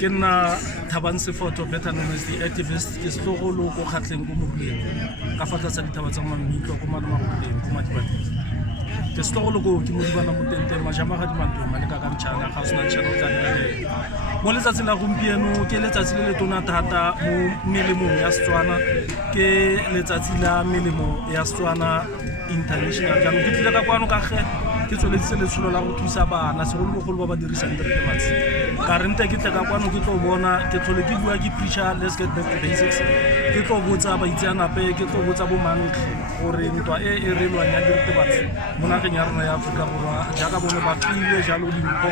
ke nna Thabang Sefotho, better known as the activist. Ke setlogolo go kgatleng go mobileng ka fa tlasa ditaba tsa mamitlo go mana magotleng go madibati ke setlogolo go ke modibana mo tenteng majama ga dimantoma le ka ka ntšhana ga sena ntšhana o tla dira le mo letsatsing la gompieno ke letsatsi le le tona thata mo melemong ya Setswana ke letsatsi la melemo ya Setswana international jaanong ke tlile ka kwano ka ge ke tsweletse letsholo la go thusa bana segolobogolo ba ba dirisang diritibatsi ka rente ke tle ka kwano ke tlo bona ke tlhole ke bua ke preacher let's get back to basics ke tlo botsa baitseanape ke tlo botsa bomankge gore ntwa e relwang ya diritibatsi mo nageng ya rona ya Aforika Borwa jaaka bone ba filwe jalo dimpho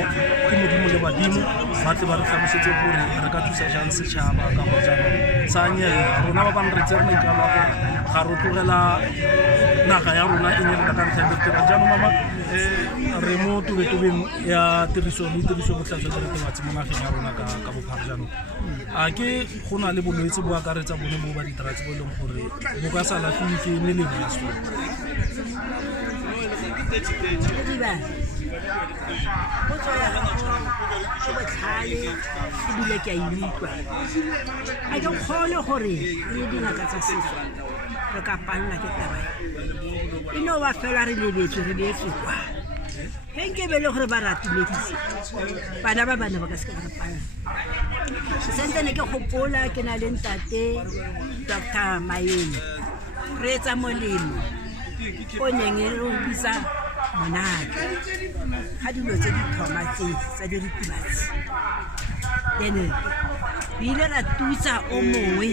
ke modimo le badimo ba tle ba re tlhalosetse gore re ka thusa jang setšhaba ka go jaanong sa nyela rona ba bang re tse re maikalo a gore ga re tlogela naga ya rona e nyelela ka ntlha ya diritibatsi jaanong mama re mo tobetobeng ya tiriso le tiriso botlhaswa ya diritibatsi mo nageng ya rona ka bophara jaanong a ke go na le bolwetse bo akaretsa bone mo ba ditratsi bo e leng gore bo ka sa latlhiwe ke melemo ya sona ebile ke a iutlwa a ke kgone gore le dingaka tsa setso re ka palelwa ke taba e no ba fela re lebetse kwa ge nke be le gore ba ratumedise bana ba ba ka se ka re palelwa sentene ke gopola ke na le ntate Dr. Maene re etsa molemo o neng e re o bisa monate ga dilo tse di thoma tsa diritibatsi then re ile ra thusa o mongwe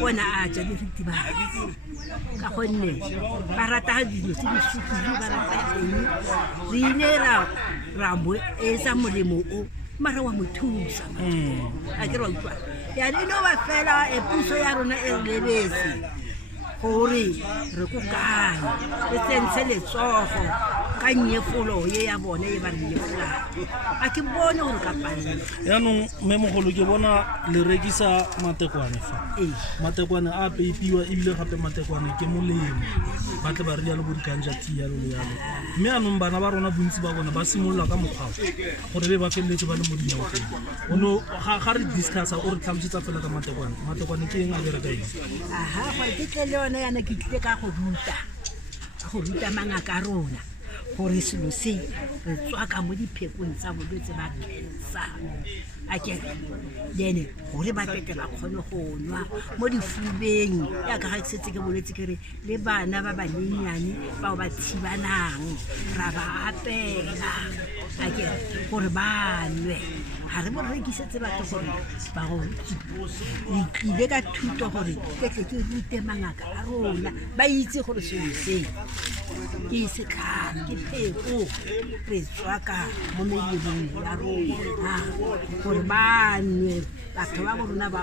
ona a ja diritibatsi ka gonne ba rata dilo tse di sukile ba rata eng re ile ra mo etsa molemo o mara wa mothusa a ke re utlwa ya no ba fela e puso ya rona e lebetse gore re go kanya le tsentshe letsogo ka nyefolo ye ya bone e ba re nyefola a ke bone gore ka palelwa yaanong memogolo ke bona le rekisa matekwane fa matekwane a peipiwa ebile gape matekwane ke molemo ba tle ba re yalo bo dikanja tea yalo le yalo mme anong bana ba rona bontsi ba bona ba simolola ka mokgwa gore be ba feleletse ba le mo dinyaoteng ono ga re discussa o re tlhalosetsa fela ka matekwane ke eng a bereka eng aha gore ke tle le yone yana ke tlile ka go ruta mangaka a rona gore selo se re tswaka mo diphekong tsa bolwetse ba cancer a kere then gore ba pete ba kgone go nwa mo difubeng ya ka ga setse ke bolwetse kere le bana ba banyenyane bao ba thibanang ra ba apela a kere gore ba nwe ga re bo rekisetse batho gore ba go itlile ka thuto gore ke tle ke rute mangaka a rona ba itse gore selo se ke setlhare ke pheko re tswaka mo melemong ya rona gore ba nwe batho ba rona ba